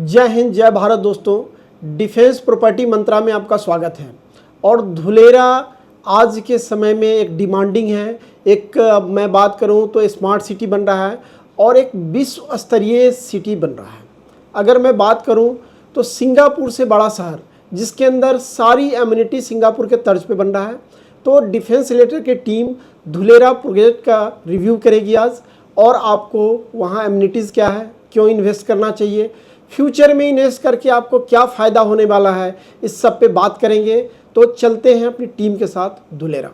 जय हिंद, जय भारत दोस्तों। डिफेंस प्रॉपर्टी मंत्रा में आपका स्वागत है। और धुलेरा आज के समय में एक डिमांडिंग है, एक मैं बात करूं तो स्मार्ट सिटी बन रहा है और एक विश्व स्तरीय सिटी बन रहा है। अगर मैं बात करूं तो सिंगापुर से बड़ा शहर जिसके अंदर सारी एम्यूनिटी सिंगापुर के तर्ज पे बन रहा है। तो डिफेंस रिलेटेड की टीम धुलेरा प्रोजेक्ट का रिव्यू करेगी आज, और आपको वहाँ एम्यूनिटीज़ क्या है, क्यों इन्वेस्ट करना चाहिए, फ्यूचर में इन्वेस्ट करके आपको क्या फ़ायदा होने वाला है, इस सब पे बात करेंगे। तो चलते हैं अपनी टीम के साथ धुलेरा।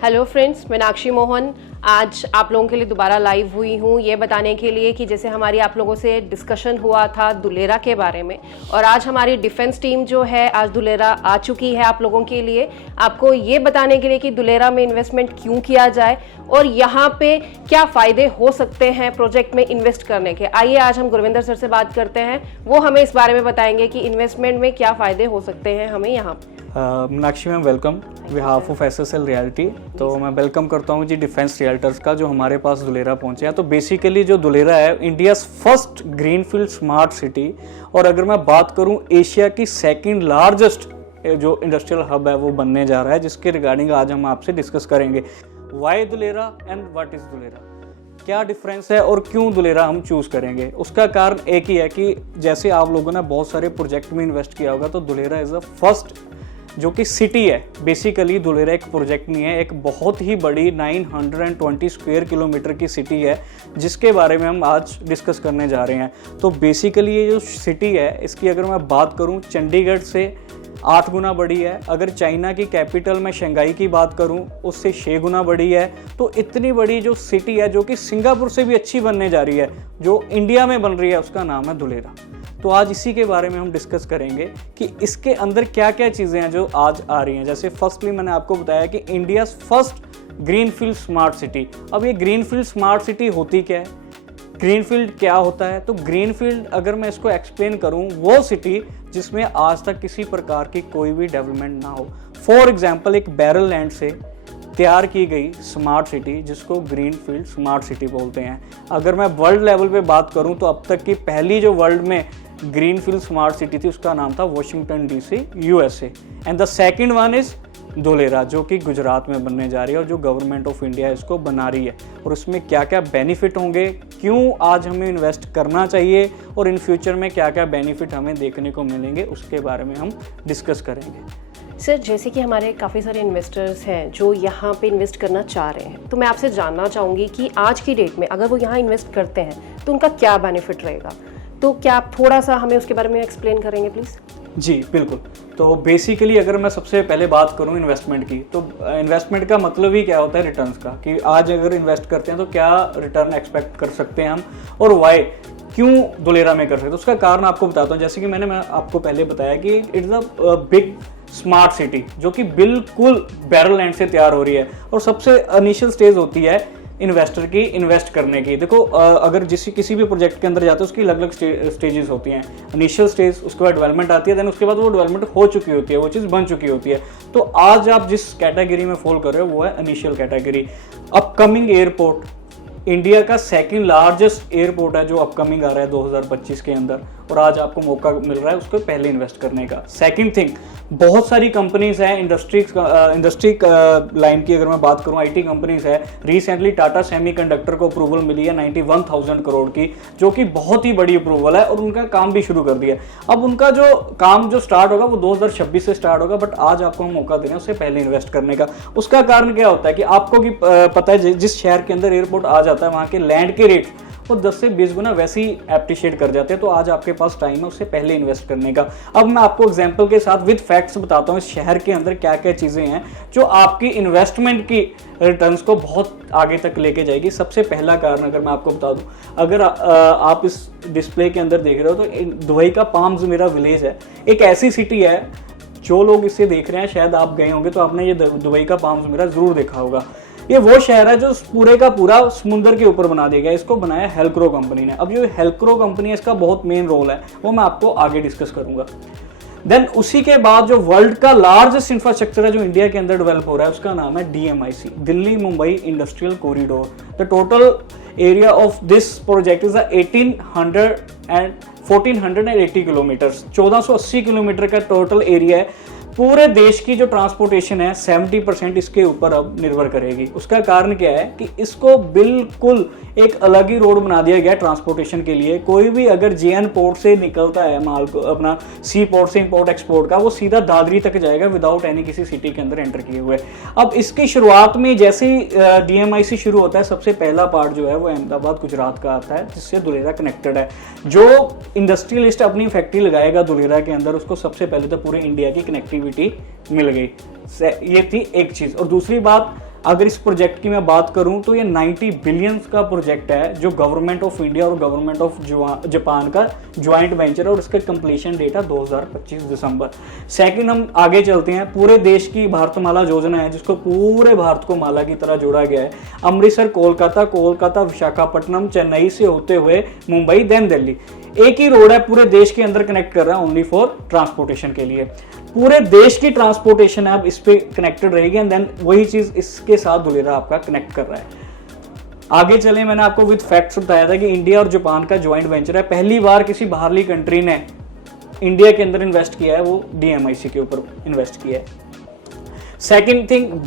हेलो फ्रेंड्स, मीनाक्षी मोहन आज आप लोगों के लिए दोबारा लाइव हुई हूँ ये बताने के लिए कि जैसे हमारी आप लोगों से डिस्कशन हुआ था धुलेरा के बारे में, और आज हमारी डिफेंस टीम जो है आज धुलेरा आ चुकी है आप लोगों के लिए, आपको ये बताने के लिए कि धुलेरा में इन्वेस्टमेंट क्यों किया जाए और यहाँ पे क्या फ़ायदे हो सकते हैं प्रोजेक्ट में इन्वेस्ट करने के। आइए आज हम गुरविंदर सर से बात करते हैं, वो हमें इस बारे में बताएंगे कि इन्वेस्टमेंट में क्या फ़ायदे हो सकते हैं हमें यहाँ। Meenakshi ma'am welcome behalf of SSL realty. तो मैं वेलकम करता हूँ जी डिफेंस रियल्टर्स का जो हमारे पास धुलेरा पहुँचे हैं। तो बेसिकली जो धुलेरा है India's first greenfield smart city, और अगर मैं बात करूँ एशिया की सेकंड लार्जेस्ट जो इंडस्ट्रियल हब है वो बनने जा रहा है, जिसके रिगार्डिंग आज हम आपसे डिस्कस करेंगे। Why Dholera and what is Dholera, क्या डिफरेंस है और क्यों धुलेरा हम चूज़ करेंगे। उसका कारण एक ही है कि जैसे आप लोगों ने बहुत सारे प्रोजेक्ट में इन्वेस्ट किया होगा, तो धुलेरा इज़ द फर्स्ट जो कि सिटी है। बेसिकली धुलेरा एक प्रोजेक्ट नहीं है, एक बहुत ही बड़ी 920 स्क्वायर किलोमीटर की सिटी है जिसके बारे में हम आज डिस्कस करने जा रहे हैं। तो बेसिकली ये जो सिटी है इसकी अगर मैं बात करूं चंडीगढ़ से 8 गुना बड़ी है। अगर चाइना की कैपिटल में शंघाई की बात करूं उससे 6 गुना बड़ी है। तो इतनी बड़ी जो सिटी है जो कि सिंगापुर से भी अच्छी बनने जा रही है, जो इंडिया में बन रही है, उसका नाम है धुलेरा। तो आज इसी के बारे में हम डिस्कस करेंगे कि इसके अंदर क्या क्या चीज़ें हैं जो आज आ रही हैं। जैसे फर्स्टली मैंने आपको बताया कि India's first greenfield smart city. अब ये ग्रीनफील्ड स्मार्ट सिटी होती क्या है, ग्रीनफील्ड क्या होता है। तो ग्रीनफील्ड अगर मैं इसको एक्सप्लेन करूं, वो सिटी जिसमें आज तक किसी प्रकार की कोई भी डेवलपमेंट ना हो। फॉर एग्जांपल एक बैरल लैंड से तैयार की गई स्मार्ट सिटी जिसको ग्रीनफील्ड स्मार्ट सिटी बोलते हैं। अगर मैं वर्ल्ड लेवल पे बात करूं तो अब तक की पहली जो वर्ल्ड में ग्रीनफील्ड स्मार्ट सिटी थी उसका नाम था Washington DC USA, and the second one is Dholera जो कि गुजरात में बनने जा रही है और जो गवर्नमेंट ऑफ इंडिया इसको बना रही है। और उसमें क्या क्या बेनिफिट होंगे, क्यों आज हमें इन्वेस्ट करना चाहिए और इन फ्यूचर में क्या क्या बेनिफिट हमें देखने को मिलेंगे, उसके बारे में हम डिस्कस करेंगे। सर जैसे कि हमारे काफ़ी सारे इन्वेस्टर्स हैं जो यहाँ पे इन्वेस्ट करना चाह रहे हैं, तो मैं आपसे जानना चाहूँगी कि आज की डेट में अगर वो यहाँ इन्वेस्ट करते हैं तो उनका क्या बेनिफिट रहेगा। तो क्या आप थोड़ा सा हमें उसके बारे में एक्सप्लेन करेंगे प्लीज़। जी बिल्कुल। तो बेसिकली अगर मैं सबसे पहले बात करूं इन्वेस्टमेंट की, तो इन्वेस्टमेंट का मतलब ही क्या होता है, रिटर्न्स का, कि आज अगर इन्वेस्ट करते हैं तो क्या रिटर्न एक्सपेक्ट कर सकते हैं हम, और वाई क्यों धुलेरा में कर सकते हैं। उसका कारण आपको बताता हूँ। जैसे कि मैंने आपको पहले बताया कि it's a big smart city जो कि बिल्कुल बैरल लैंड से तैयार हो रही है, और सबसे इनिशियल स्टेज होती है इन्वेस्टर की इन्वेस्ट करने की। देखो अगर किसी भी प्रोजेक्ट के अंदर जाते हैं उसकी अलग अलग स्टेजेस होती हैं। इनिशियल स्टेज, उसके बाद डेवलपमेंट आती है, देन उसके बाद वो डेवलपमेंट हो चुकी होती है, वो चीज़ बन चुकी होती है। तो आज आप जिस कैटेगरी में फॉल कर रहे हो वो है initial category. Upcoming airport, India का सेकंड लार्जेस्ट एयरपोर्ट है जो अपकमिंग आ रहा है 2025 के अंदर, और आज आपको मौका मिल रहा है उसको पहले इन्वेस्ट करने का। सेकंड थिंग, बहुत सारी कंपनीज हैं इंडस्ट्री लाइन की अगर मैं बात करूं, आईटी कंपनीज है। रिसेंटली टाटा सेमीकंडक्टर को अप्रूवल मिली है 91,000 करोड़ की, जो कि बहुत ही बड़ी अप्रूवल है, और उनका काम भी शुरू कर दिया। अब उनका जो काम जो स्टार्ट होगा वो 2026 से स्टार्ट होगा, बट आज आपको हम मौका दे रहे हैं उससे पहले इन्वेस्ट करने का। उसका कारण क्या होता है कि आपको कि पता है जिस शहर के अंदर एयरपोर्ट आ जाता है वहाँ के लैंड के रेट वो 10 से 20 गुना वैसे ही एप्रिशिएट कर जाते हैं। तो आज आपके पास टाइम है उससे पहले इन्वेस्ट करने का। अब मैं आपको एग्जांपल के साथ विद फैक्ट्स बताता हूँ इस शहर के अंदर क्या क्या चीज़ें हैं जो आपकी इन्वेस्टमेंट की रिटर्न्स को बहुत आगे तक लेके जाएगी। सबसे पहला कारण अगर मैं आपको बता दूं, अगर आप इस डिस्प्ले के अंदर देख रहे हो तो दुबई का पाम जुमेरा विलेज है, एक ऐसी सिटी है जो लोग इसे देख रहे हैं, शायद आप गए होंगे तो आपने ये दुबई का पाम जुमेरा ज़रूर देखा होगा। ये वो शहर है जो पूरे का पूरा समुद्र के ऊपर बना दिया गया, इसको बनाया हेल्क्रो कंपनी ने। अब ये हेल्क्रो कंपनी है, इसका बहुत मेन रोल है, वो मैं आपको आगे डिस्कस करूंगा। देन उसी के बाद जो वर्ल्ड का लार्जेस्ट इंफ्रास्ट्रक्चर है जो इंडिया के अंदर डेवलप हो रहा है, उसका नाम है DMIC, Delhi Mumbai industrial corridor. The total area of this project is 1480 kilometre, 1480 kilometre का टोटल एरिया है। पूरे देश की जो ट्रांसपोर्टेशन है 70% इसके ऊपर अब निर्भर करेगी। उसका कारण क्या है कि इसको बिल्कुल एक अलग ही रोड बना दिया गया ट्रांसपोर्टेशन के लिए। कोई भी अगर JN पोर्ट से निकलता है माल को, अपना सी पोर्ट से इंपोर्ट एक्सपोर्ट का, वो सीधा दादरी तक जाएगा विदाउट एनी किसी सिटी के अंदर एंटर किए हुए। अब इसकी शुरुआत में जैसे ही DMIC शुरू होता है, सबसे पहला पार्ट जो है वो अहमदाबाद गुजरात का आता है, जिससे दुलेरा कनेक्टेड है। जो इंडस्ट्रियलिस्ट अपनी फैक्ट्री लगाएगा दुलेरा के अंदर, उसको सबसे पहले तो पूरे इंडिया की कनेक्टिविटी मिल गई। ये थी एक चीज। और दूसरी बात, अगर इस प्रोजेक्ट की मैं बात करूं तो ये 90 बिलियन का प्रोजेक्ट है जो गवर्नमेंट ऑफ इंडिया और गवर्नमेंट ऑफ जापान का ज्वाइंट वेंचर है, और इसका कंप्लीशन डेट है 2025 दिसंबर। सेकंड, हम आगे चलते हैं। पूरे देश की भारतमाला योजना है, जिसको पूरे भारत को माला की तरह जोड़ा गया है। अमृतसर कोलकाता विशाखापट्टनम चेन्नई से होते हुए मुंबई देन दिल्ली, एक ही रोड है पूरे देश के अंदर कनेक्ट कर रहा है, ओनली फॉर ट्रांसपोर्टेशन के लिए। पूरे देश की ट्रांसपोर्टेशन है अब इस पे कनेक्टेड रहेगी, एंड देन वही चीज इसके साथ दुलेरा आपका कनेक्ट कर रहा है। आगे चले, मैंने आपको विद फैक्ट्स बताया था कि इंडिया और जापान का ज्वाइंट वेंचर है। पहली बार किसी बाहरली कंट्री ने इंडिया के अंदर इन्वेस्ट किया है, वो DMIC के ऊपर इन्वेस्ट किया है। सेकेंड थिंग,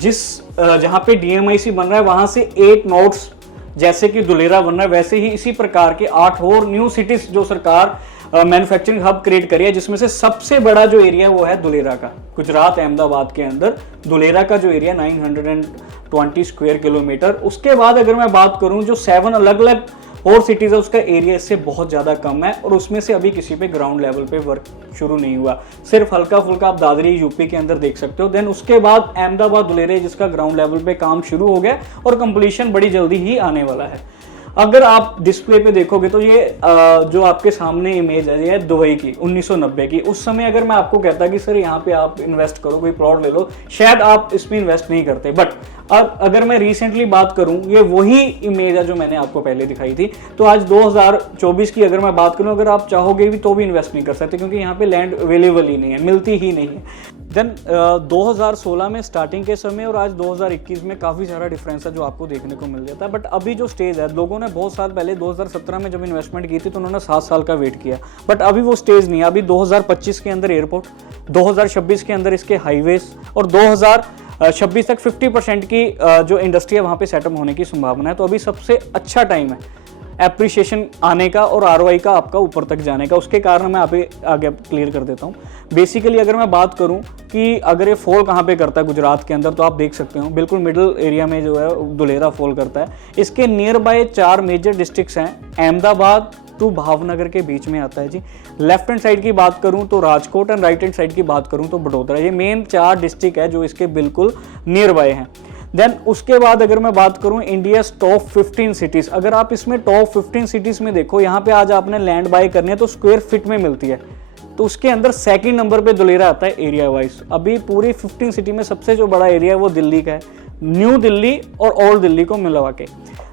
जहां पे DMIC बन रहा है वहां से 8 नोड्स, जैसे कि दुलेरा बन रहा है, वैसे ही इसी प्रकार के 8 और न्यू सिटीज जो सरकार मैन्युफैक्चरिंग हब क्रिएट करी है, जिसमें से सबसे बड़ा जो एरिया है वो है दुलेरा का। गुजरात अहमदाबाद के अंदर दुलेरा का जो एरिया 920 स्क्वायर किलोमीटर। उसके बाद अगर मैं बात करूं, जो 7 अलग अलग और सिटीज है, उसका एरिया इससे बहुत ज्यादा कम है, और उसमें से अभी किसी पे ग्राउंड लेवल पे वर्क शुरू नहीं हुआ, सिर्फ हल्का फुल्का आप दादरी यूपी के अंदर देख सकते हो। देन उसके बाद अहमदाबाद दुलेरा, जिसका ग्राउंड लेवल पे काम शुरू हो गया और कंप्लीशन बड़ी जल्दी ही आने वाला है। अगर आप डिस्प्ले पे देखोगे तो ये जो आपके सामने इमेज है, ये है दुबई की 1990 की। उस समय अगर मैं आपको कहता कि सर यहाँ पे आप इन्वेस्ट करो, कोई प्लॉट ले लो, शायद आप इसमें इन्वेस्ट नहीं करते। बट अब अगर मैं रिसेंटली बात करूं, ये वही इमेज है जो मैंने आपको पहले दिखाई थी। तो आज 2024 की अगर मैं बात करूं, अगर आप चाहोगे भी तो भी इन्वेस्ट नहीं कर सकते, क्योंकि यहाँ पे लैंड अवेलेबल ही नहीं है, मिलती ही नहीं है। देन 2016 में स्टार्टिंग के समय और आज 2021 में काफ़ी सारा डिफरेंस है जो आपको देखने को मिल जाता है। बट अभी जो स्टेज है, लोगों ने बहुत साल पहले 2017 में जब इन्वेस्टमेंट की थी तो उन्होंने 7 साल का वेट किया, बट अभी वो स्टेज नहीं है। अभी 2025 के अंदर एयरपोर्ट, 2026 के अंदर इसके हाईवेज, और 2026 तक 50% की जो इंडस्ट्री है वहाँ पे सेटअप होने की संभावना है। तो अभी सबसे अच्छा टाइम है एप्रिशिएशन आने का और ROI का आपका ऊपर तक जाने का। उसके कारण मैं अभी आगे क्लियर कर देता हूँ। बेसिकली अगर मैं बात करूँ कि अगर ये फॉल कहाँ पे करता है गुजरात के अंदर, तो आप देख सकते हो बिल्कुल मिडिल एरिया में जो है दुलेरा फॉल करता है। इसके नियर बाय 4 मेजर डिस्ट्रिक्ट्स हैं, अहमदाबाद टू भावनगर के बीच में आता है जी। लेफ्ट हैंड साइड की बात करूं तो Rajkot, and right hand side की बात करूं तो बड़ोदरा। ये मेन 4 डिस्ट्रिक्ट है जो इसके बिल्कुल नियर बाय हैं। देन उसके बाद अगर मैं बात करूं इंडिया टॉप 15 सिटीज, अगर आप इसमें टॉप 15 सिटीज में देखो, यहाँ पे आज आपने लैंड बाय करनी है तो स्क्वायर फीट में मिलती है, तो उसके अंदर सेकंड नंबर पे दुलेरा आता है एरिया वाइज। अभी पूरी 15 सिटी में सबसे जो बड़ा एरिया है वो दिल्ली का है, न्यू दिल्ली और ओल्ड दिल्ली को मिलवा के।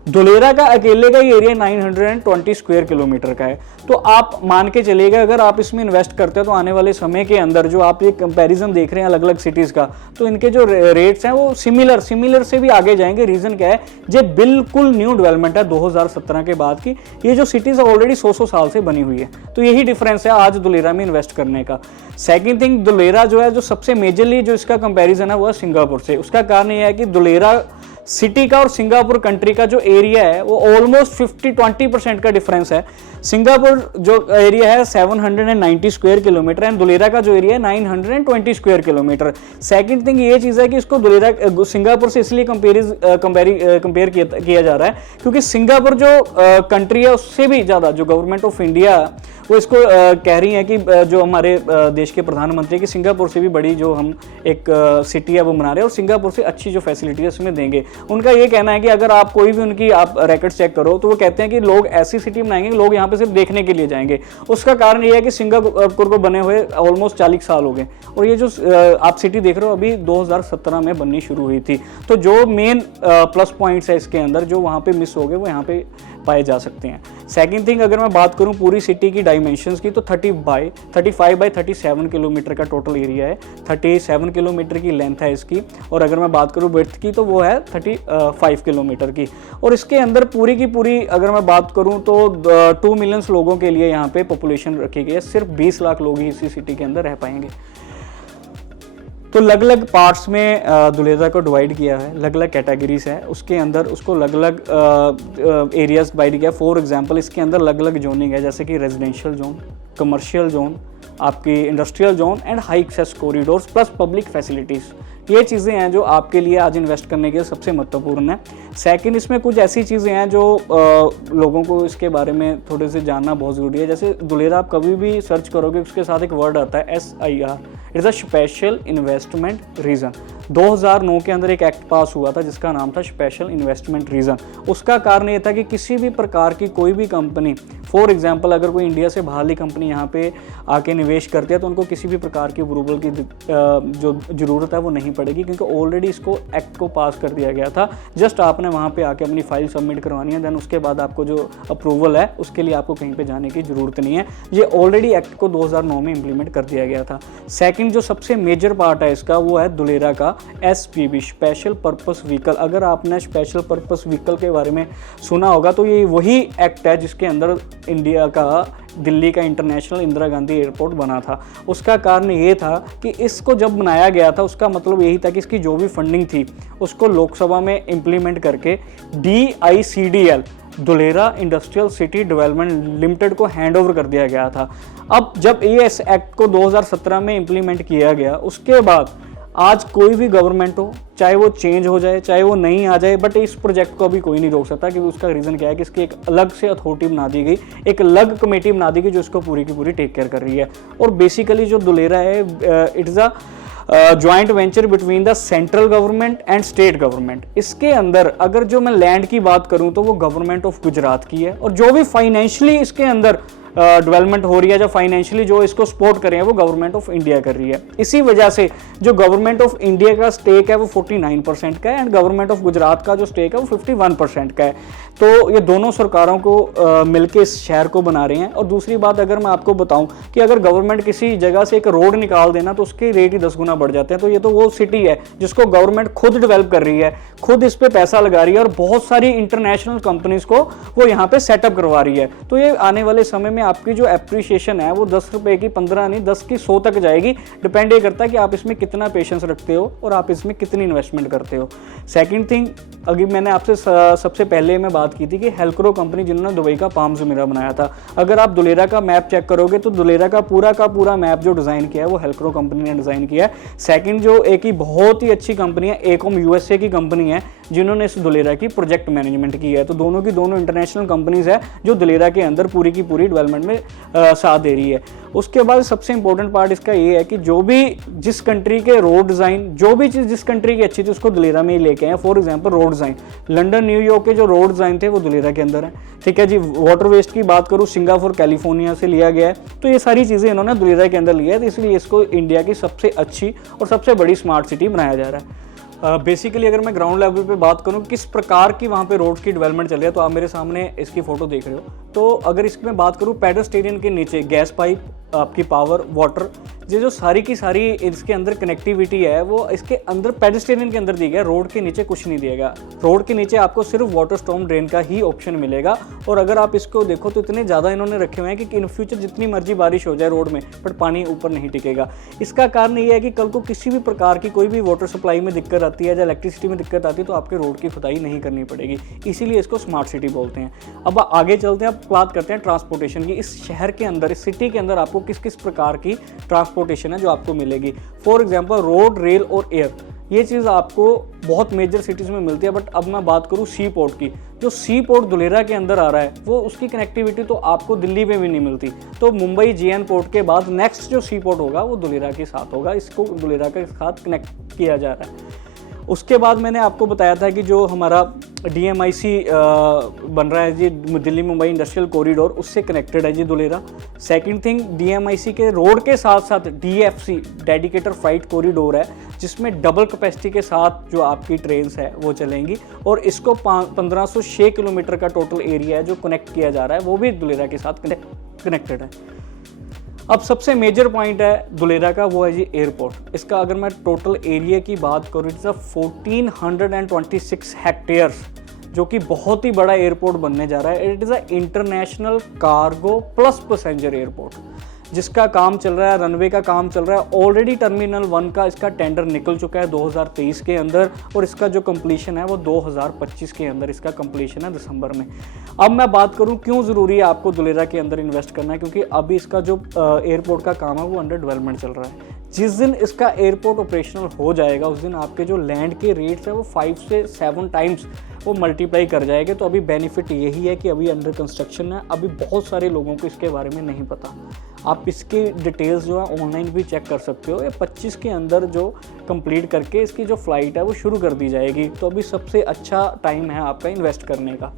दुलेरा का अकेले का ही एरिया 920 स्क्वायर किलोमीटर का है। तो आप मान के चलिएगा अगर आप इसमें इन्वेस्ट करते हो तो आने वाले समय के अंदर जो आप ये कंपैरिजन देख रहे हैं अलग अलग सिटीज़ का, तो इनके जो रेट्स हैं वो सिमिलर से भी आगे जाएंगे। रीज़न क्या है, ये बिल्कुल न्यू डेवलपमेंट है 2017 के बाद की। ये जो सिटीज़ ऑलरेडी 100 साल से बनी हुई है, तो यही डिफरेंस है आज दुलेरा में इन्वेस्ट करने का। सेकेंड थिंग, दुलेरा जो है जो सबसे मेजरली जो इसका कंपेरिजन है वो है सिंगापुर से। उसका कारण यह है कि दुलेरा सिटी का और सिंगापुर कंट्री का जो एरिया है वो ऑलमोस्ट 50-20% का डिफरेंस है। सिंगापुर जो एरिया है 790 स्क्वायर किलोमीटर एंड दुलेरा का जो एरिया है 920 स्क्वायर किलोमीटर। सेकंड थिंग ये चीज़ है कि इसको दुलेरा सिंगापुर से इसलिए कंपेयर किया जा रहा है क्योंकि सिंगापुर जो कंट्री है उससे भी ज़्यादा जो गवर्नमेंट ऑफ इंडिया वो इसको कह रही हैं कि जो हमारे देश के प्रधानमंत्री की सिंगापुर से भी बड़ी जो हम एक सिटी है वो बना रहे हैं और सिंगापुर से अच्छी जो फैसिलिटी है उसमें देंगे। उनका ये कहना है कि अगर आप कोई भी उनकी आप रिकॉर्ड चेक करो तो वो कहते हैं कि लोग ऐसी सिटी बनाएंगे, लोग यहाँ पे सिर्फ देखने के लिए जाएंगे। उसका कारण ये है कि सिंगापुर को बने हुए ऑलमोस्ट 40 साल हो गए और ये जो आप सिटी देख रहे हो अभी 2017 में बननी शुरू हुई थी। तो जो मेन प्लस पॉइंट्स है इसके अंदर जो वहाँ पे मिस हो गए वो यहाँ पे पाए जा सकते हैं। सेकंड थिंग, अगर मैं बात करूं पूरी सिटी की डायमेंशंस की तो 35 बाय 37 किलोमीटर का टोटल एरिया है। 37 किलोमीटर की लेंथ है इसकी और अगर मैं बात करूं विड्थ की तो वो है 35 किलोमीटर की। और इसके अंदर पूरी की पूरी अगर मैं बात करूं तो 2 मिलियन लोगों के लिए यहाँ पे पॉपुलेशन रखी गई है। सिर्फ 20 लाख लोग ही इसी सिटी के अंदर रह पाएंगे। तो अलग अलग पार्ट्स में दुलेरा को डिवाइड किया है, अलग अलग कैटेगरीज है, उसके अंदर उसको अलग अलग एरियाज डिवाइड किया। फॉर एग्जांपल इसके अंदर अलग अलग जोनिंग है, जैसे कि रेजिडेंशियल जोन, कमर्शियल जोन, आपकी industrial zone and high access corridors plus public facilities. ये चीज़ें हैं जो आपके लिए आज इन्वेस्ट करने के लिए सबसे महत्वपूर्ण है। सेकंड, इसमें कुछ ऐसी चीज़ें हैं जो लोगों को इसके बारे में थोड़े से जानना बहुत ज़रूरी है। जैसे दुलेरा आप कभी भी सर्च करोगे उसके साथ एक वर्ड आता है SIR, it's a special investment region. 2009 के अंदर एक एक्ट पास हुआ था जिसका नाम था स्पेशल इन्वेस्टमेंट रीजन। उसका कारण ये था कि किसी भी प्रकार की कोई भी कंपनी, फॉर एग्जांपल अगर कोई इंडिया से बाहरली कंपनी यहाँ पे आके निवेश करती है तो उनको किसी भी प्रकार की अप्रूवल की जो ज़रूरत है वो नहीं पड़ेगी, क्योंकि ऑलरेडी इसको एक्ट को पास कर दिया गया था। जस्ट आपने वहाँ पे आके अपनी फाइल सबमिट करवानी है, देन उसके बाद आपको जो अप्रूवल है उसके लिए आपको कहीं पे जाने की ज़रूरत नहीं है। ये ऑलरेडी एक्ट को 2009 में इम्प्लीमेंट कर दिया गया था। सेकंड जो सबसे मेजर पार्ट है इसका वो है दुलेरा का SPV, स्पेशल पर्पस व्हीकल। अगर आपने स्पेशल पर्पस व्हीकल के बारे में सुना होगा तो ये वही एक्ट है जिसके अंदर इंडिया का दिल्ली का इंटरनेशनल इंदिरा गांधी एयरपोर्ट बना था। उसका कारण ये था कि इसको जब बनाया गया था उसका मतलब यही था कि इसकी जो भी फंडिंग थी उसको लोकसभा में इम्प्लीमेंट करके DICDL Dulera industrial city development limited को हैंड ओवर कर दिया गया था। अब जब इस एक्ट को 2017 में इम्प्लीमेंट किया गया उसके बाद आज कोई भी गवर्नमेंट हो, चाहे वो चेंज हो जाए चाहे वो नहीं आ जाए, बट इस प्रोजेक्ट को अभी कोई नहीं रोक सकता। क्योंकि उसका रीज़न क्या है कि इसकी एक अलग से अथॉरिटी बना दी गई, एक अलग कमेटी बना दी गई जो इसको पूरी की पूरी टेक केयर कर रही है। और बेसिकली जो दुलेरा है it is a joint venture between the central government and state government. इसके अंदर अगर जो मैं लैंड की बात करूं तो वो गवर्नमेंट ऑफ गुजरात की है और जो भी फाइनेंशियली इसके अंदर डेवलपमेंट हो रही है, जो फाइनेंशियली जो इसको सपोर्ट कर रही है वो गवर्नमेंट ऑफ इंडिया कर रही है। इसी वजह से जो गवर्नमेंट ऑफ इंडिया का स्टेक है वो 49% का है एंड गवर्नमेंट ऑफ गुजरात का जो स्टेक है वो 51% का है। तो ये दोनों सरकारों को मिलकर इस शहर को बना रहे हैं। और दूसरी बात अगर मैं आपको बताऊं कि अगर गवर्नमेंट किसी जगह से एक रोड निकाल देना तो उसके रेट ही 10 गुना बढ़ जाते हैं। तो ये तो वो सिटी है जिसको गवर्नमेंट खुद डेवलप कर रही है, खुद इस पर पैसा लगा रही है और बहुत सारी इंटरनेशनल कंपनीज को वो यहाँ पे सेटअप करवा रही है। तो ये आने वाले समय में आपकी जो एप्रिसिएशन है वो 10 रुपए की 15 नहीं 10 की 100 तक जाएगी। डिपेंड ये करता है कि आप इसमें कितना पेशेंस रखते हो और आप इसमें कितनी इन्वेस्टमेंट करते हो। सेकंड थिंग, अभी मैंने आपसे सबसे पहले मैं बात की थी कि हेल्क्रो कंपनी जिन्होंने दुबई का पाम जुमेरा बनाया था। अगर आप दुलेरा का मैप चेक करोगे तो दुलेरा का पूरा मैप जो डिज़ाइन किया है वो हेल्क्रो कंपनी ने डिज़ाइन किया है। सेकंड, जो एक ही बहुत ही अच्छी कंपनी है एकोम USA की कंपनी है जिन्होंने इस दुलेरा की प्रोजेक्ट मैनेजमेंट की है। तो दोनों की दोनों इंटरनेशनल कंपनीज है जो दुलेरा के अंदर पूरी की पूरी डेवलपमेंट में साथ दे रही है। उसके बाद सबसे इंपॉर्टेंट पार्ट इसका ये है कि जो भी जिस कंट्री के रोड डिज़ाइन, जो भी चीज़ जिस कंट्री की अच्छी थी उसको दुलेरा में ही लेके आए। For example road design, London New York के जो रोड डिज़ाइन थे वो दुलेरा के अंदर है। ठीक है जी। वाटर वेस्ट की बात करूँ, सिंगापुर कैलिफोर्निया से लिया गया है। तो ये सारी चीज़ें इन्होंने दुलेरा के अंदर लिया है, तो इसलिए इसको इंडिया की सबसे अच्छी और सबसे बड़ी स्मार्ट सिटी बनाया जा रहा है। बेसिकली अगर मैं ग्राउंड लेवल पे बात करूं किस प्रकार की वहाँ पे रोड्स की डेवलपमेंट चल रही है, तो आप मेरे सामने इसकी फ़ोटो देख रहे हो। तो अगर इसमें बात करूं पेडेस्ट्रियन के नीचे गैस पाइप, आपकी पावर, वाटर, ये जो सारी की सारी इसके अंदर कनेक्टिविटी है वो इसके अंदर पेडेस्ट्रियन के अंदर दी गया। रोड के नीचे कुछ नहीं दिया गया। रोड के नीचे आपको सिर्फ वाटर स्टॉर्म ड्रेन का ही ऑप्शन मिलेगा। और अगर आप इसको देखो तो इतने ज़्यादा इन्होंने रखे हुए हैं कि इन फ्यूचर जितनी मर्जी बारिश हो जाए रोड में बट पानी ऊपर नहीं टिकेगा। इसका कारण ये है कि कल को किसी भी प्रकार की कोई भी वाटर सप्लाई में दिक्कत आती है या इलेक्ट्रिसिटी में दिक्कत आती है तो आपके रोड की खुदाई नहीं करनी पड़ेगी। इसीलिए इसको स्मार्ट सिटी बोलते हैं। अब आगे चलते हैं, अब बात करते हैं ट्रांसपोर्टेशन की। इस शहर के अंदर, इस सिटी के अंदर आपको किस किस प्रकार की ट्रांसपोर्टेशन है जो आपको मिलेगी। फॉर एग्जांपल रोड, रेल और एयर, ये चीज़ आपको बहुत मेजर सिटीज़ में मिलती है। बट अब मैं बात करूँ सी पोर्ट की, जो सी पोर्ट धुलेरा के अंदर आ रहा है वो उसकी कनेक्टिविटी तो आपको दिल्ली में भी नहीं मिलती। तो मुंबई JN पोर्ट के बाद नेक्स्ट जो सी पोर्ट होगा वो धुलेरा के साथ होगा, इसको धुलेरा के साथ कनेक्ट किया जा रहा है। उसके बाद मैंने आपको बताया था कि जो हमारा DMIC बन रहा है जी, दिल्ली मुंबई इंडस्ट्रियल कॉरिडोर, उससे कनेक्टेड है जी धुलेरा। सेकंड थिंग, DMIC के रोड के साथ साथ DFC डेडिकेटेड फ्राइट कॉरिडोर है, जिसमें डबल कैपेसिटी के साथ जो आपकी ट्रेन्स है वो चलेंगी, और इसको 1506 किलोमीटर का टोटल एरिया है जो कनेक्ट किया जा रहा है, वो भी धुलेरा के साथ कनेक्टेड है। अब सबसे मेजर पॉइंट है धुलेरा का, वो है जी एयरपोर्ट। इसका अगर मैं टोटल एरिया की बात करूँ, इट्स 1426 हेक्टेयर्स, जो कि बहुत ही बड़ा एयरपोर्ट बनने जा रहा है। It is a international cargo plus passenger airport, जिसका काम चल रहा है, रनवे का काम चल रहा है। ऑलरेडी टर्मिनल 1 का इसका टेंडर निकल चुका है 2023 के अंदर, और इसका जो कंप्लीशन है वो 2025 के अंदर इसका कंप्लीशन है, दिसंबर में। अब मैं बात करूं क्यों ज़रूरी है आपको धुलेरा के अंदर इन्वेस्ट करना है, क्योंकि अभी इसका जो एयरपोर्ट का काम है वो अंडर डेवलपमेंट चल रहा है। जिस दिन इसका एयरपोर्ट ऑपरेशनल हो जाएगा, उस दिन आपके जो लैंड के रेट्स है वो 5 से 7 टाइम्स वो मल्टीप्लाई कर जाएंगे। तो अभी बेनिफिट यही है कि अभी अंडर कंस्ट्रक्शन है, अभी बहुत सारे लोगों को इसके बारे में नहीं पता। आप इसकी डिटेल्स जो है ऑनलाइन भी चेक कर सकते हो। ये 25 के अंदर जो कंप्लीट करके इसकी जो फ्लाइट है वो शुरू कर दी जाएगी। तो अभी सबसे अच्छा टाइम है आपका इन्वेस्ट करने का।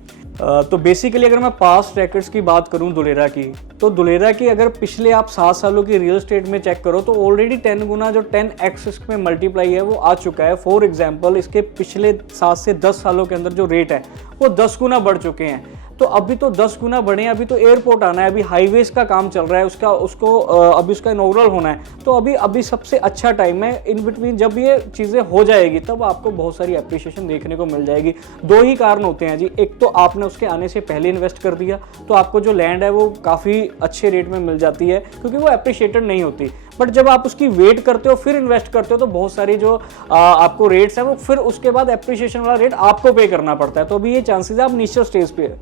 तो बेसिकली अगर मैं पास्ट रिकॉर्ड्स की बात करूं धुलेरा की, तो धुलेरा की अगर पिछले आप 7 सालों की रियल एस्टेट में चेक करो तो ऑलरेडी 10 गुना जो 10x में मल्टीप्लाई है वो आ चुका है। फॉर एग्जांपल, इसके पिछले 7 से 10 सालों के अंदर जो रेट है वो 10 गुना बढ़ चुके हैं। तो अभी तो 10 गुना बढ़े हैं, अभी तो एयरपोर्ट आना है, अभी हाईवेज का काम चल रहा है, अभी उसका इनॉग्रल होना है। तो अभी सबसे अच्छा टाइम है। इन बिटवीन जब ये चीज़ें हो जाएगी तब आपको बहुत सारी एप्रिसिएशन देखने को मिल जाएगी। 2 ही कारण होते हैं जी, एक तो आपने उसके आने से पहले इन्वेस्ट कर दिया तो आपको जो लैंड है वो काफ़ी अच्छे रेट में मिल जाती है, क्योंकि वो एप्रिशिएटेड नहीं होती। बट जब आप उसकी वेट करते हो फिर इन्वेस्ट करते हो तो बहुत सारी जो आपको रेट्स है वो फिर उसके बाद एप्रिशिएशन वाला रेट आपको पे करना पड़ता है। तो अभी ये चांसेस है आप इनिशियल स्टेज पे।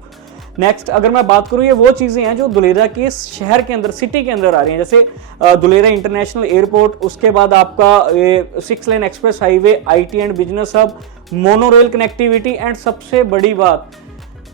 नेक्स्ट अगर मैं बात करूं, ये वो चीज़ें हैं जो धुलेरा के शहर के अंदर, सिटी के अंदर आ रही हैं, जैसे धुलेरा इंटरनेशनल एयरपोर्ट, उसके बाद आपका ये 6 lane express highway, IT and business hub, monorail connectivity, and सबसे बड़ी बात,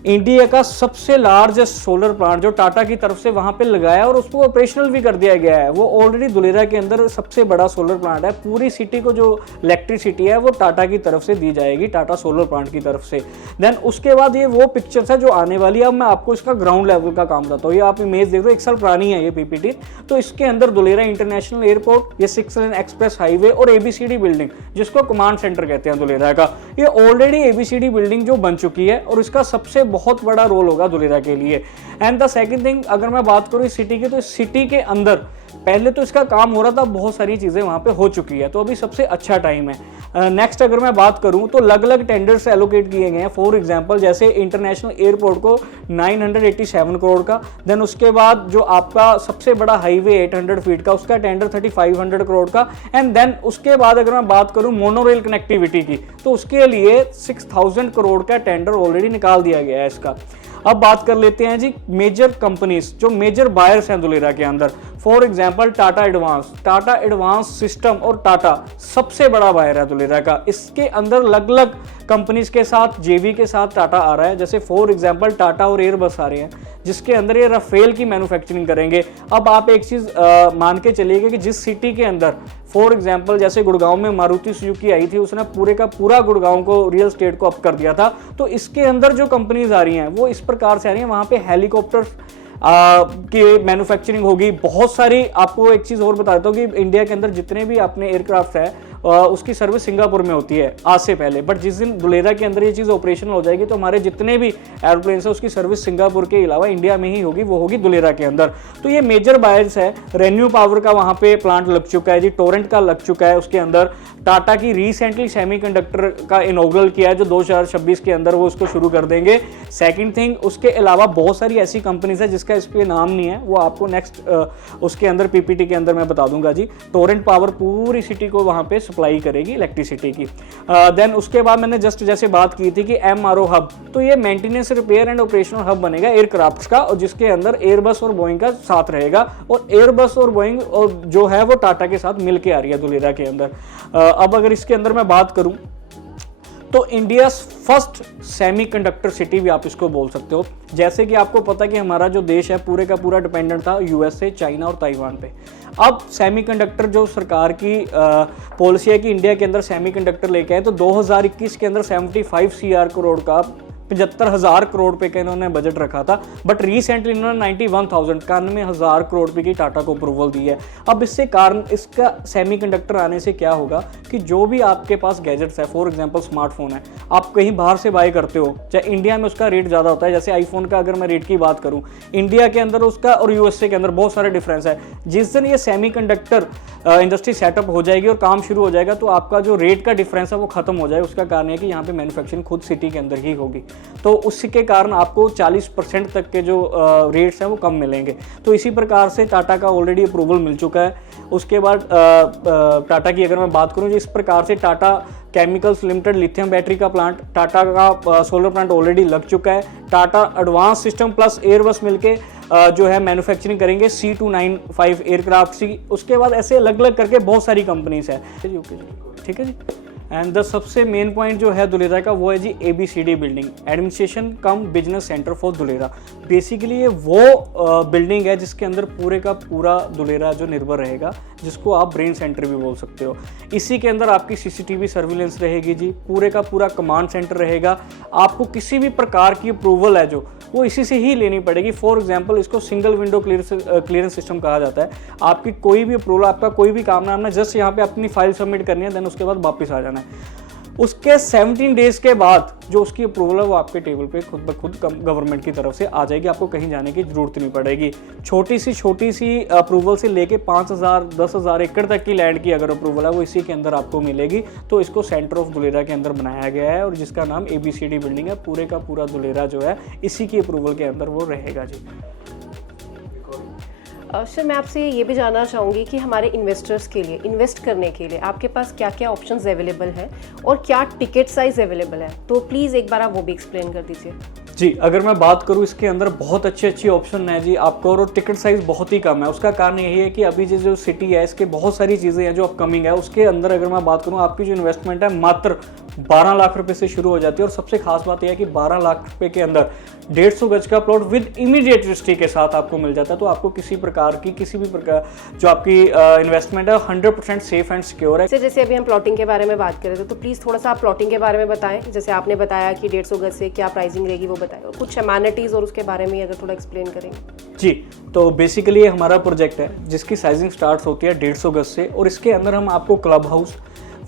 इंडिया का सबसे लार्जेस्ट सोलर प्लांट जो टाटा की तरफ से वहां पे लगाया और उसको ऑपरेशनल भी कर दिया गया है। वो ऑलरेडी धुलेरा के अंदर सबसे बड़ा सोलर प्लांट है। पूरी सिटी को जो इलेक्ट्रिसिटी है वो टाटा की तरफ से दी जाएगी, टाटा सोलर प्लांट की तरफ से। देन उसके बाद ये वो पिक्चर्स है जो आने वाली है। अब मैं आपको इसका ग्राउंड लेवल का काम बताता हूँ। ये आप इमेज देख रहे हो, 1 साल पुरानी है ये PPT। तो इसके अंदर धुलेरा इंटरनेशनल एयरपोर्ट, ये 6 लेन एक्सप्रेस हाईवे और ABCD बिल्डिंग, जिसको कमांड सेंटर कहते हैं धुलेरा का, ये ऑलरेडी ABCD बिल्डिंग जो बन चुकी है और इसका सबसे बहुत बड़ा रोल होगा धुलेरा के लिए। एंड द सेकंड थिंग, अगर मैं बात करूं इस सिटी की, तो इस सिटी के अंदर पहले तो इसका काम हो रहा था, बहुत सारी चीजें वहां पे हो चुकी है, तो अभी सबसे अच्छा टाइम है। नेक्स्ट अगर मैं बात करूं तो अलग अलग टेंडर्स एलोकेट किए गए हैं। फॉर एग्जांपल, जैसे इंटरनेशनल एयरपोर्ट को 987 करोड़ का, देन उसके बाद जो आपका सबसे बड़ा हाईवे 800 फीट का, उसका टेंडर 3500 करोड़ का। एंड देन उसके बाद अगर मैं बात करूं मोनोरेल कनेक्टिविटी की, तो उसके लिए 6000 करोड़ का टेंडर ऑलरेडी निकाल दिया गया है इसका। अब बात कर लेते हैं जी मेजर कंपनीज, जो मेजर बायर्स हैं धुलेरा के अंदर। For example, Tata advance system और टाटा सबसे बड़ा बायर है धुलेरा का। इसके अंदर अलग अलग कंपनीज के साथ, जेवी के साथ टाटा आ रहा है। जैसे फॉर एग्जांपल टाटा और एयरबस आ रहे हैं, जिसके अंदर ये राफेल की मैन्युफैक्चरिंग करेंगे। अब आप एक चीज मान के चलिएगा कि जिस सिटी के अंदर, फॉर एग्जांपल जैसे गुड़गांव में मारुति सुजुकी आई थी, उसने पूरे का पूरा गुड़गांव को, रियल एस्टेट को अप कर दिया था। तो इसके अंदर जो कंपनीज आ रही हैं वो इस प्रकार से आ रही हैं। वहां पे हेलीकॉप्टर की मैन्युफैक्चरिंग होगी, बहुत सारी। आपको एक चीज और बता देता हूँ कि इंडिया के अंदर जितने भी अपने एयरक्राफ्ट है उसकी सर्विस सिंगापुर में होती है आज से पहले। बट जिस दिन धुलेरा के अंदर ये चीज़ ऑपरेशनल हो जाएगी तो हमारे जितने भी एयरप्लेन्स है उसकी सर्विस सिंगापुर के अलावा इंडिया में ही होगी, वो होगी धुलेरा के अंदर। तो ये मेजर बायर्स है। रेन्यू पावर का वहाँ पे प्लांट लग चुका है जी, टोरेंट का लग चुका है। उसके अंदर टाटा की रिसेंटली सेमीकंडक्टर का इनॉग्रल किया है, जो 2026 के अंदर वो उसको शुरू कर देंगे। सेकंड थिंग, उसके अलावा बहुत सारी ऐसी कंपनीज है जिसका इस पे नाम नहीं है, वो आपको नेक्स्ट उसके अंदर PPT के अंदर मैं बता दूंगा जी। टोरेंट पावर पूरी सिटी को वहाँ पे सप्लाई करेगी इलेक्ट्रिसिटी की। देन उसके बाद मैंने जस्ट जैसे बात की थी कि MRO हब, तो ये maintenance, repair and operational hub बनेगा एयरक्राफ्ट का, और जिसके अंदर एयरबस और बोइंग का साथ रहेगा। और एयरबस और बोइंग जो है वो टाटा के साथ मिलके आ रही है दुलेरा के अंदर। अब अगर इसके अंदर मैं बात करूं तो इंडिया फर्स्ट सेमीकंडक्टर सिटी भी आप इसको बोल सकते हो। जैसे कि आपको पता कि हमारा जो देश है पूरे का पूरा डिपेंडेंट था USA, चाइना और ताइवान पे। अब सेमीकंडक्टर जो सरकार की पॉलिसी है कि इंडिया के अंदर सेमीकंडक्टर लेके आए, तो 2021 के अंदर 75 CR करोड़ का 75,000 करोड़ रुपए का इन्होंने बजट रखा था, बट रिसेंटली इन्होंने 91,000 करोड़ रुपए की टाटा को अप्रूवल दी है। अब इससे कारण इसका सेमीकंडक्टर आने से क्या होगा कि जो भी आपके पास गैजेट्स है, फॉर एग्जांपल स्मार्टफोन है, आप कहीं बाहर से बाय करते हो, चाहे इंडिया में उसका रेट ज़्यादा होता है। जैसे आईफोन का अगर मैं रेट की बात करूँ, इंडिया के अंदर उसका और USA के अंदर बहुत सारे डिफरेंस है। जिस दिन ये सेमीकंडक्टर इंडस्ट्री सेटअप हो जाएगी और काम शुरू हो जाएगा, तो आपका जो रेट का डिफरेंस है वो खत्म हो जाएगा। उसका कारण है कि यहाँ पे मैन्युफैक्चरिंग खुद सिटी के अंदर ही होगी, तो उसके कारण आपको 40% तक के जो रेट्स हैं वो कम मिलेंगे। तो इसी प्रकार से टाटा का ऑलरेडी अप्रूवल मिल चुका है। उसके बाद टाटा की अगर मैं बात करूँ, इस प्रकार से Tata chemicals limited lithium battery का प्लांट, टाटा का सोलर प्लांट ऑलरेडी लग चुका है। Tata advance system plus Airbus मिलके जो है मैन्युफैक्चरिंग करेंगे C295 एयरक्राफ्ट की। उसके बाद ऐसे अलग अलग करके बहुत सारी कंपनीज है, ठीक है जी। एंड द सबसे मेन पॉइंट जो है दुलेरा का वो है जी ABCD building, administration come business centre for Dulera. Basically ये वो बिल्डिंग है जिसके अंदर पूरे का पूरा दुलेरा जो निर्भर रहेगा, जिसको आप ब्रेन सेंटर भी बोल सकते हो। इसी के अंदर आपकी CCTV सर्विलेंस रहेगी जी, पूरे का पूरा कमांड सेंटर रहेगा। आपको किसी भी प्रकार की अप्रूवल है जो वो इसी से ही लेनी पड़ेगी। फॉर एग्जांपल इसको सिंगल विंडो क्लियरेंस सिस्टम कहा जाता है। आपकी कोई भी अप्रूवल, आपका कोई भी काम ना, जस्ट यहाँ पे अपनी फाइल सबमिट करनी है, देन उसके बाद वापस आ जाना है। उसके 17 डेज के बाद जो उसकी अप्रूवल है वो आपके टेबल पे खुद ब खुद गवर्नमेंट की तरफ से आ जाएगी। आपको कहीं जाने की जरूरत नहीं पड़ेगी। छोटी सी अप्रूवल से लेके 5,000 10,000 एकड़ तक की लैंड की अगर अप्रूवल है वो इसी के अंदर आपको मिलेगी। तो इसको सेंटर ऑफ दुलेरा के अंदर बनाया गया है और जिसका नाम ABCD बिल्डिंग है। पूरे का पूरा दुलेरा जो है इसी की अप्रूवल के अंदर वो रहेगा जी। सर मैं आपसे ये भी जानना चाहूँगी कि हमारे इन्वेस्टर्स के लिए इन्वेस्ट करने के लिए आपके पास क्या क्या ऑप्शंस अवेलेबल हैं और क्या टिकट साइज़ अवेलेबल है, तो प्लीज़ एक बार आप वो भी एक्सप्लेन कर दीजिए। जी, अगर मैं बात करूँ इसके अंदर बहुत अच्छी ऑप्शन है जी आपको, और टिकट साइज़ बहुत ही कम है। उसका कारण यही है कि अभी जो सिटी है इसके बहुत सारी चीज़ें हैं जो अपकमिंग है। उसके अंदर अगर मैं बात करूँ, आपकी जो इन्वेस्टमेंट है मात्र 12 लाख रुपए से शुरू हो जाती है। और सबसे खास बात यह है कि 12 लाख रुपए के अंदर 150 गज का प्लॉट विद इमीडिएट रजिस्ट्री के साथ आपको मिल जाता है। तो आपको किसी भी प्रकार जो आपकी इन्वेस्टमेंट है 100% सेफ एंड सिक्योर है। जैसे अभी हम प्लॉटिंग के बारे में बात कर रहे थे, तो प्लीज़ थोड़ा सा आप प्लॉटिंग के बारे में बताएं। जैसे आपने बताया कि 150 गज से क्या प्राइसिंग रहेगी वो बताएं, और कुछ अमेनिटीज़ और उसके बारे में अगर थोड़ा एक्सप्लेन करेंगे। जी, तो बेसिकली ये हमारा प्रोजेक्ट है जिसकी साइजिंग स्टार्ट होती है 150 गज से, और इसके अंदर हम आपको club house,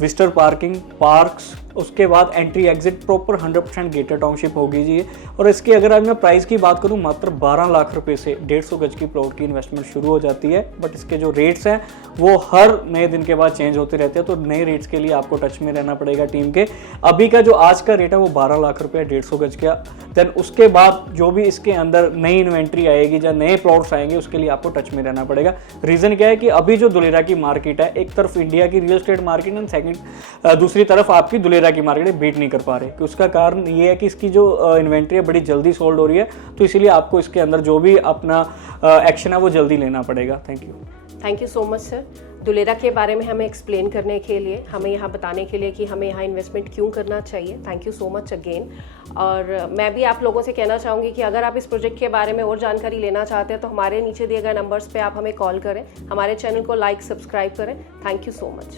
visitor parking, parks, उसके बाद entry exit proper 100% gated township होगी जी। और इसकी अगर आज मैं प्राइस की बात करूं, मात्र 12 लाख रुपए से 150 गज की प्लॉट की इन्वेस्टमेंट शुरू हो जाती है। बट इसके जो रेट्स हैं वो हर नए दिन के बाद चेंज होते रहते हैं, तो नए रेट्स के लिए आपको टच में रहना पड़ेगा टीम के। अभी का जो आज का रेट है वो 12 लाख रुपये 150 गज का। देन उसके बाद जो भी इसके अंदर नई इन्वेंट्री आएगी या नए प्लॉट्स आएंगे उसके लिए आपको टच में रहना पड़ेगा। रीज़न क्या है कि अभी जो दुलेरा की मार्केट है, एक तरफ इंडिया की real estate market and second दूसरी तरफ आपकी दुलेरा की मार्केट बेट नहीं कर पा रहे। कि उसका कारण ये है कि इसकी जो इन्वेंट्री है बड़ी जल्दी सोल्ड हो रही है, तो इसीलिए आपको इसके अंदर जो भी अपना एक्शन है वो जल्दी लेना पड़ेगा। Thank you so much sir, Dulera के बारे में हमें एक्सप्लेन करने के लिए, हमें यहाँ बताने के लिए कि हमें यहाँ इन्वेस्टमेंट क्यों करना चाहिए। Thank you so much again. और मैं भी आप लोगों से कहना चाहूँगी कि अगर आप इस प्रोजेक्ट के बारे में और जानकारी लेना चाहते हैं तो हमारे नीचे दिए गए नंबर्स पे आप हमें कॉल करें, हमारे चैनल को लाइक सब्सक्राइब करें। Thank you so much.